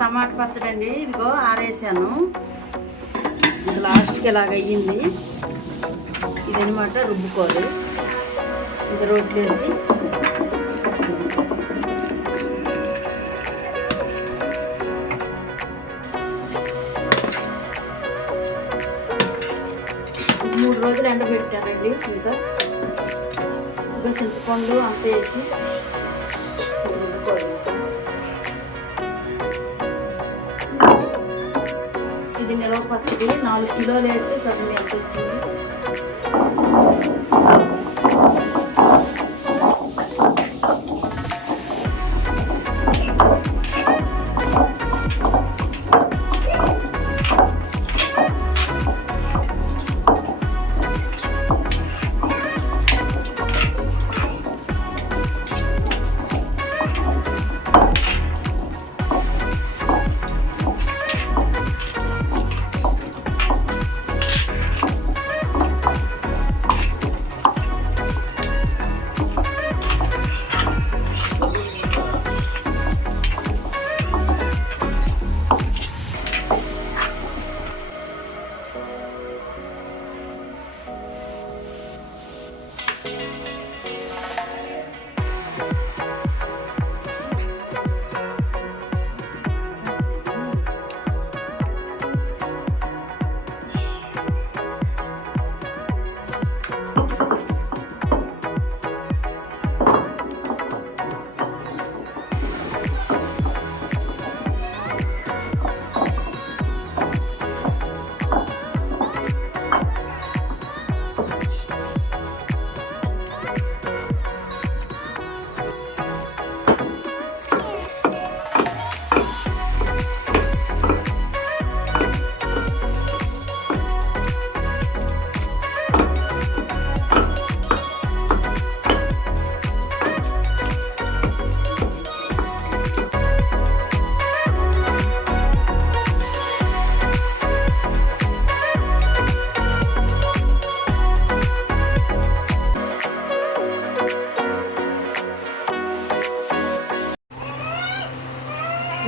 టమాటా పచ్చడి అండి. ఇదిగో ఆరేసాను. ఇది లాస్ట్కి ఇలాగ అయ్యింది? ఇదనమాట రుబ్బుకోవాలి. ఇంకా రోట్లు వేసి. మూడు రోజులు ఎండబెట్టానండి ఇంకా ఇంకా చింతపండు అంత వేసి. ఇది నిలవ పచ్చడి నాలుగు కిలోలు వేస్తే సగం ఎంత వచ్చింది?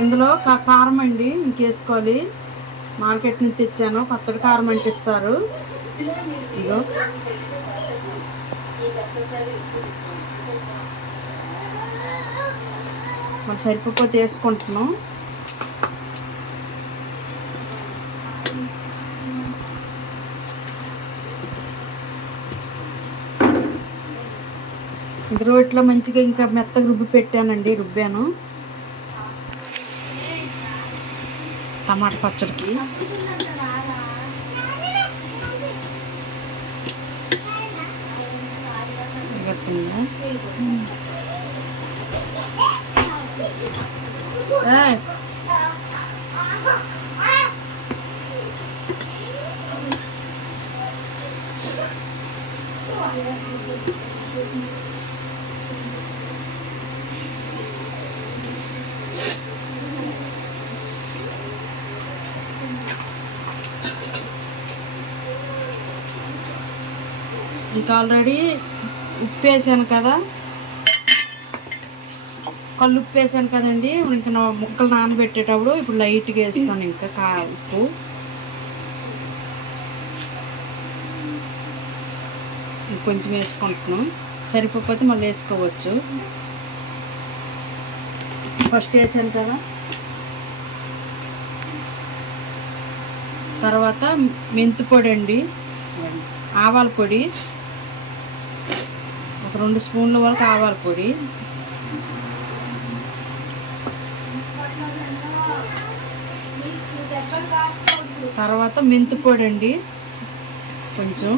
ఇందులో కారం అండి ఇంకేసుకోవాలి. మార్కెట్ నుంచి తెచ్చాను కొత్తగా కారం అంటే ఇస్తారు. ఇగో. మరి సరిపోతే వేసుకుంటున్నాం. ఇంక రోట్లో మంచిగా ఇంకా మెత్తగా రుబ్బి పెట్టానండి రుబ్బాను. టమాటా పచ్చడికి వేగట్టిందా? ఏయ్, ఇంకా ఆల్రెడీ ఉప్పు వేసాను కదా. కళ్ళు ఉప్పు వేసాను కదండి. ఇంకా నా ముక్కలు నానబెట్టేటప్పుడు ఇప్పుడు లైట్గా వేస్తాను ఇంకా కా ఉప్పు. ఇంకొంచెం వేసుకుంటున్నాం. సరిపోతే మళ్ళీ వేసుకోవచ్చు. ఫస్ట్ వేసాను కదా. తర్వాత మెంతి పొడి అండి. ఆవాల పొడి. రెండు స్పూన్ల వరకు ఆవాల పొడి. తర్వాత మెంతి పొడి అండి. కొంచెం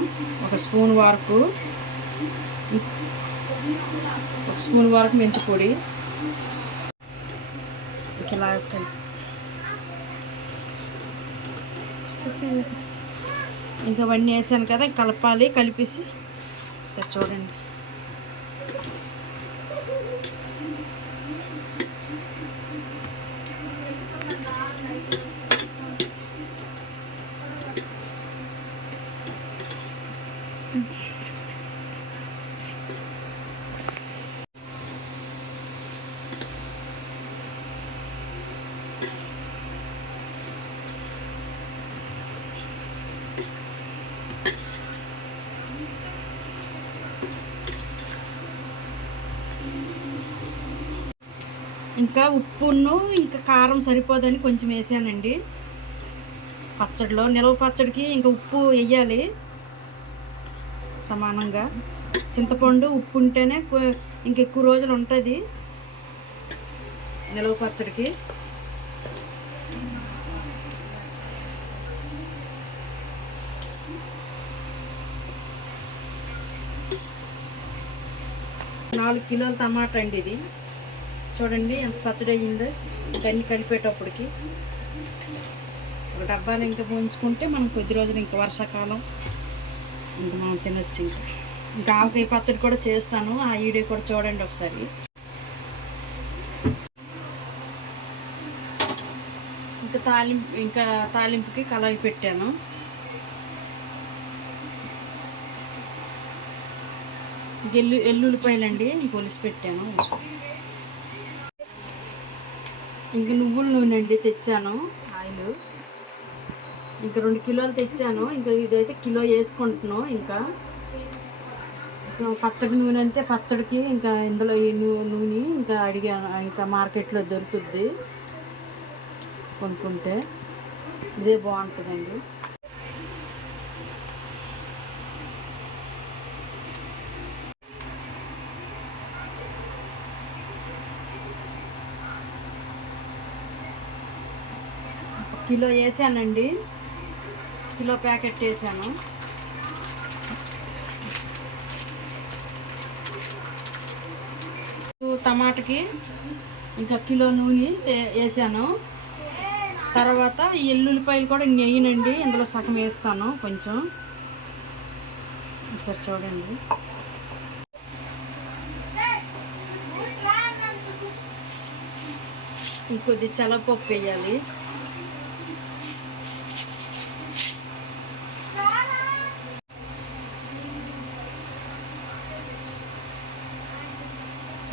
ఒక స్పూన్ వరకు. ఒక స్పూన్ వరకు మెంతి పొడి. ఇలా ఇంకా అవన్నీ వేసాను కదా కలపాలి కలిపేసి. సరే చూడండి. ఇంకా ఉప్పును ఇంకా కారం సరిపోదని కొంచెం వేసానండి. పచ్చడిలో నిలవ పచ్చడికి ఇంకా ఉప్పు వేయాలి. సమానంగా చింతపండు ఉప్పు ఉంటేనే ఇంక ఎక్కువ రోజులు ఉంటుంది. నిలవ పచ్చడికి. నాలుగు కిలోల టమాటా అండి ఇది. చూడండి ఎంత పచ్చడి అయ్యిందో. దాన్ని కలిపేటప్పటికి ఒక డబ్బాలు ఇంకా ఉంచుకుంటే మనం కొద్ది రోజులు ఇంకా వర్షాకాలం ఇంకా మనం తినొచ్చు ఇంకా. ఇంకా ఆవకాయ పచ్చడి కూడా చేస్తాను ఆ వీడియో కూడా చూడండి ఒకసారి. ఇంకా తాలింపు ఇంకా తాలింపుకి కలవి పెట్టాను. ఎల్లు ఎల్లుల్లిపాయలండి పొలిసి పెట్టాను. ఇంక నువ్వుల నూనె అండి తెచ్చాను ఆయిల్. ఇంకా రెండు కిలోలు తెచ్చాను ఇంకా ఇదైతే కిలో వేసుకుంటున్నాను ఇంకా. పచ్చడి నూనె అంటే పచ్చడికి ఇంకా ఇందులో ఈ నూనె ఇంకా అడిగాను ఇంకా మార్కెట్లో దొరుకుద్ది కొనుక్కుంటే. ఇదే బాగుంటుందండి. కిలో వేసానండి కిలో ప్యాకెట్ వేసాను టమాటాకి ఇంకా కిలో నూనె వేసాను తర్వాత ఈ ఎల్లుల్లిపాయలు కూడా నెయ్యినండి. ఇందులో సగం వేస్తాను కొంచెం. ఒకసారి చూడండి. ఇంకొద్ది చల్లపప్పు వేయాలి.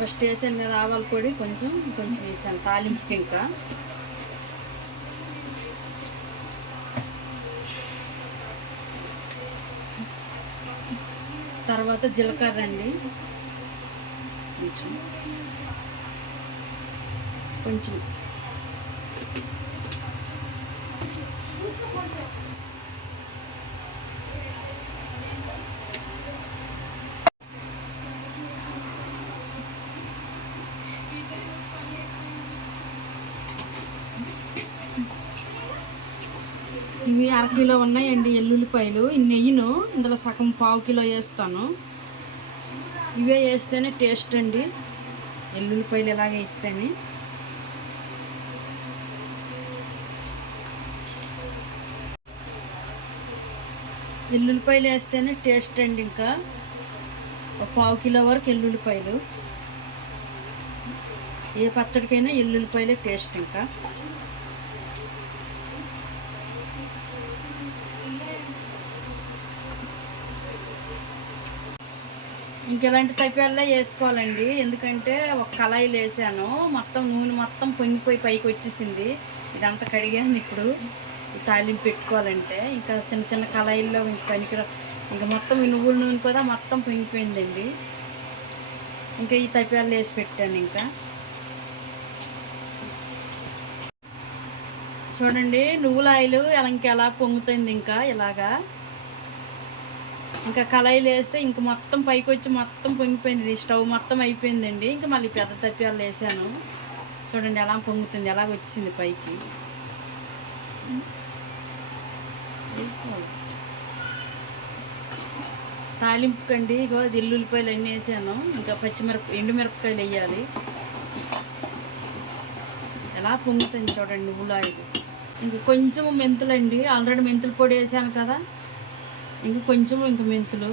ఫస్ట్ వేసాను కదా ఆవాల పొడి కొంచెం కొంచెం వేసాను. తాలింపుకి ఇంకా. తర్వాత జీలకర్ర అండి. కొంచెం. కొంచెం. అరకిలో ఉన్నాయండి ఎల్లుల్లిపాయలు. ఇన్ని నెయ్యిను ఇందులో సగం పావు కిలో వేస్తాను. ఇవే వేస్తేనే టేస్ట్ అండి. ఎల్లుల్లిపాయలు ఇలాగే వేస్తేనే. ఎల్లుల్లిపాయలు వేస్తేనే టేస్ట్ అండి ఇంకా. ఒక పావు కిలో వరకు ఎల్లుల్లిపాయలు. ఏ పచ్చడికైనా ఎల్లుల్లిపాయలే టేస్ట్ ఇంకా. ఇంకెలాంటి తప్పియాల్లో వేసుకోవాలండి ఎందుకంటే ఒక కళాయిలు వేసాను మొత్తం నూనె మొత్తం పొంగిపోయి పైకి వచ్చేసింది. ఇదంతా కడిగాను ఇప్పుడు. తాలింపు పెట్టుకోవాలంటే ఇంకా చిన్న చిన్న కళాయిల్లో ఇంక పనికిరా ఇంకా మొత్తం ఈ నువ్వుల నూనె కూడా మొత్తం పొంగిపోయిందండి. ఇంకా ఈ తప్పియాల్లో వేసి పెట్టాను ఇంకా. చూడండి నువ్వుల ఆయిల్ ఎలా ఇంకా ఎలా పొంగుతుంది ఇంకా ఇలాగా. ఇంకా కళాయిలు వేస్తే ఇంక మొత్తం పైకి వచ్చి మొత్తం పొంగిపోయింది స్టవ్ మొత్తం అయిపోయిందండి. ఇంకా మళ్ళీ పెద్ద తప్పియాలు వేసాను చూడండి ఎలా పొంగుతుంది ఎలా వచ్చింది పైకి. తాలింపుకండి ఇగో అది ఎల్లుల్లిపాయలు అన్నీ వేసాను. ఇంకా పచ్చిమిరప ఎండుమిరపకాయలు వేయాలి. ఎలా పొంగుతుంది చూడండి ఉలాయి ఇంక కొంచెం మెంతులండి. ఆల్రెడీ మెంతుల పొడి వేసాను కదా. ఇంక కొంచెం ఇంక మెంతులు.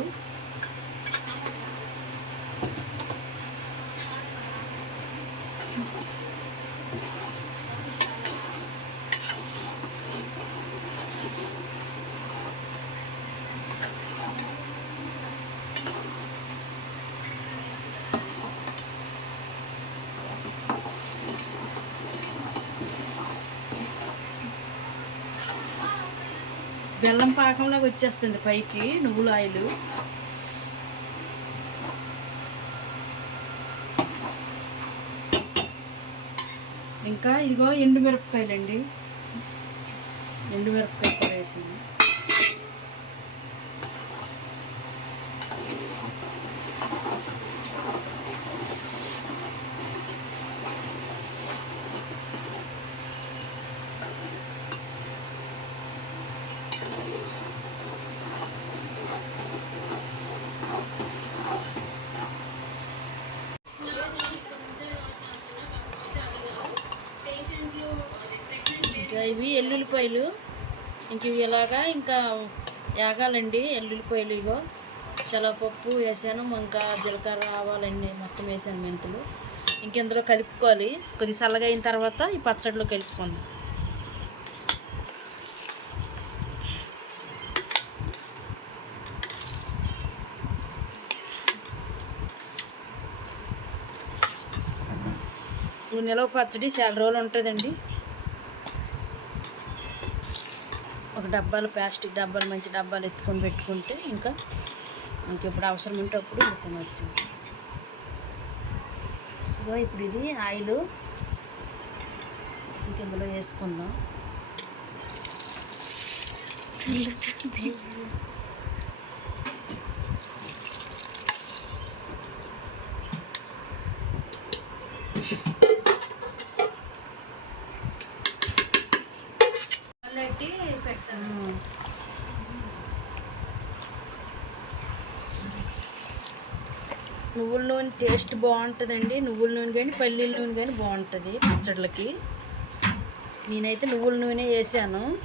బెల్లం పాకంలాగా వచ్చేస్తుంది పైకి నువ్వుల ఆయిల్. ఇంకా ఇదిగో ఎండు మిరపకాయలండి ఎండు మిరపకాయ కూడా వేసాను ఇంకా ఇవి ఎల్లుల్లిపాయలు. ఇంక ఇవి ఇలాగా ఇంకా ఏగాలండి ఎల్లుల్లిపాయలు ఇగో. పప్పు వేసాను ఇంకా జీలకర్ర ఆవాలన్నీ మొత్తం వేసాను మెంతులు. ఇంకెందులో కలుపుకోవాలి. కొద్ది చల్లగా అయిన తర్వాత ఈ పచ్చడిలో కలుపుకుందాం. నెల నిలవ పచ్చడి చాలా రోజులు ఉంటుందండి. ఒక డబ్బాలు ప్లాస్టిక్ డబ్బాలు మంచి డబ్బాలు ఎత్తుకొని పెట్టుకుంటే ఇంకా మనకి ఎప్పుడు అవసరం ఉంటే అప్పుడు ఇది తినవచ్చు ఇదిగో ఇప్పుడు ఇది ఆయిల్. ఇంక ఇందులో వేసుకుందాం. పెడతాను నువ్వుల నూనె టేస్ట్ బాగుంటుందండి. నువ్వుల నూనె కానీ పల్లీల నూనె కానీ బాగుంటుంది పచ్చళ్ళకి. నేనైతే నువ్వుల నూనె వేసాను.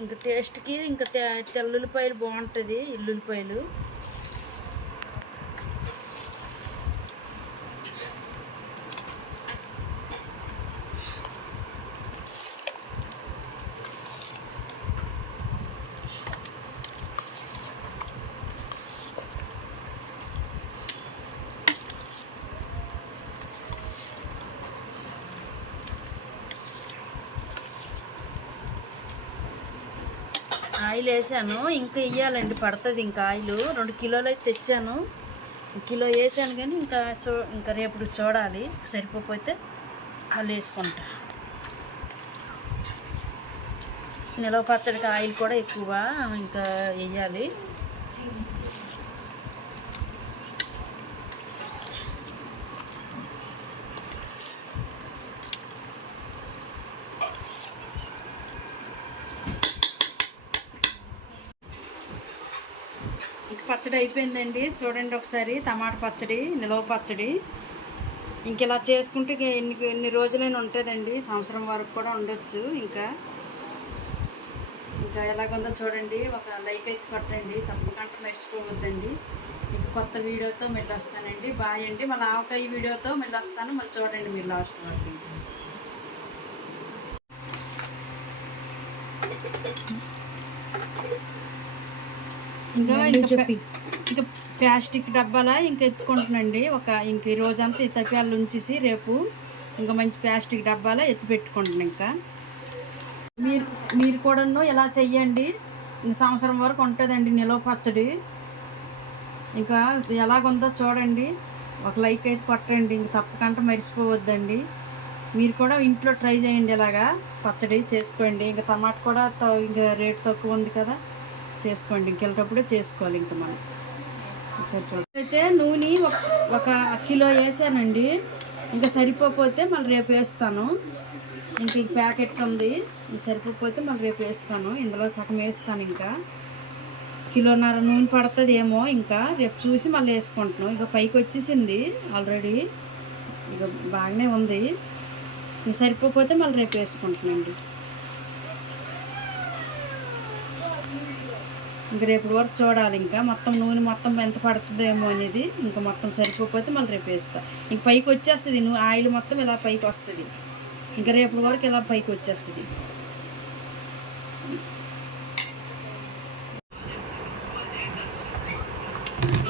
ఇంకా టేస్ట్కి ఇంకా తె- తెల్లుల్లిపాయలు బాగుంటుంది ఎల్లుల్లిపాయలు. ఆయిల్ వేసాను ఇంకా ఇయ్యాలండి పడుతుంది ఇంకా ఆయిల్. రెండు కిలోలు అయితే తెచ్చాను. కిలో వేసాను కానీ ఇంకా చూ ఇంకా రేపు చూడాలి. సరిపోతే మళ్ళీ వేసుకుంటా. నిలవ పచ్చడికి ఆయిల్ కూడా ఎక్కువ ఇంకా వేయాలి ఇంక పచ్చడి అయిపోయిందండి. చూడండి ఒకసారి టమాటా పచ్చడి నిలవ పచ్చడి. ఇంక ఇలా చేసుకుంటే ఇక ఎన్ని ఎన్ని రోజులైనా ఉంటుందండి. సంవత్సరం వరకు కూడా ఉండొచ్చు ఇంకా. ఇంకా ఎలాగుందో చూడండి. ఒక లైక్ అయితే కొట్టండి. తప్పకుండా మర్చిపోవద్దండి. ఇంక కొత్త వీడియోతో మళ్ళీ వస్తానండి. బాయ్ అండి. మళ్ళీ ఆవకాయ వీడియోతో మళ్ళీ వస్తాను. మళ్ళీ చూడండి మీరు లాస్ట్ వరకు. ఇంకా ప్లా- ఇంకా ప్లాస్టిక్ డబ్బాల ఇంకా ఎత్తుకుంటున్నాండి ఒక ఇంక ఈ రోజంతా ఈ తప్పాలు ఉంచేసి రేపు ఇంకా మంచి ప్లాస్టిక్ డబ్బాలా ఎత్తి పెట్టుకుంటున్నాను ఇంకా. మీరు మీరు కూడాను ఇలా చెయ్యండి. సంవత్సరం వరకు ఉంటుందండి నిలవ పచ్చడి. ఇంకా ఎలాగుందో చూడండి. ఒక లైక్ అయితే కొట్టండి. ఇంక తప్పకుండా మర్చిపోవద్దండి. మీరు కూడా ఇంట్లో ట్రై చేయండి ఇలాగా పచ్చడి చేసుకోండి. ఇంకా టమాటా కూడా ఇంకా రేట్ తక్కువ ఉంది కదా. చేసుకోండి. ఇంకెళ్ళేటప్పుడే చేసుకోవాలి ఇంకా మనం. అయితే నూనె ఒక ఒక కిలో వేసానండి. ఇంకా సరిపోతే మళ్ళీ రేపు వేస్తాను. ఇంక ఈ ప్యాకెట్ ఉంది. సరిపోతే మళ్ళీ రేపు వేస్తాను. ఇందులో సగం వేస్తాను ఇంకా. కిలోన్నర నూనె పడుతుంది ఏమో ఇంకా. రేపు చూసి మళ్ళీ వేసుకుంటున్నాం. ఇక పైకి వచ్చేసింది ఆల్రెడీ. ఇక బాగానే ఉంది. ఇంక సరిపోతే మళ్ళీ రేపు వేసుకుంటున్నాండి ఇంక రేపు వరకు చూడాలి ఇంకా. మొత్తం నూనె మొత్తం ఎంత పడుతుందేమో అనేది ఇంకా మొత్తం సరిపోకపోతే మళ్ళీ రేపు వేస్తా. ఇంక పైకి వచ్చేస్తుంది నువ్వు ఆయిల్ మొత్తం ఇలా పైకి వస్తుంది. ఇంకా రేపు వరకు ఇలా పైకి వచ్చేస్తుంది.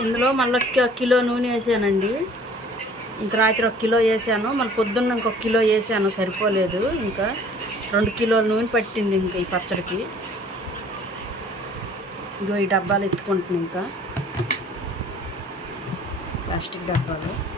ఇందులో మళ్ళీ ఒక కిలో నూనె వేసానండి. ఇంక రాత్రి ఒక కిలో వేసాను. మళ్ళీ పొద్దున్న ఇంకొక కిలో వేసాను. సరిపోలేదు. ఇంకా రెండు కిలోల నూనె పట్టింది ఇంకా ఈ పచ్చడికి. ఇదో ఈ డబ్బాలు ఎత్తుకుంటున్నాం ఇంకా. ప్లాస్టిక్ డబ్బాలు.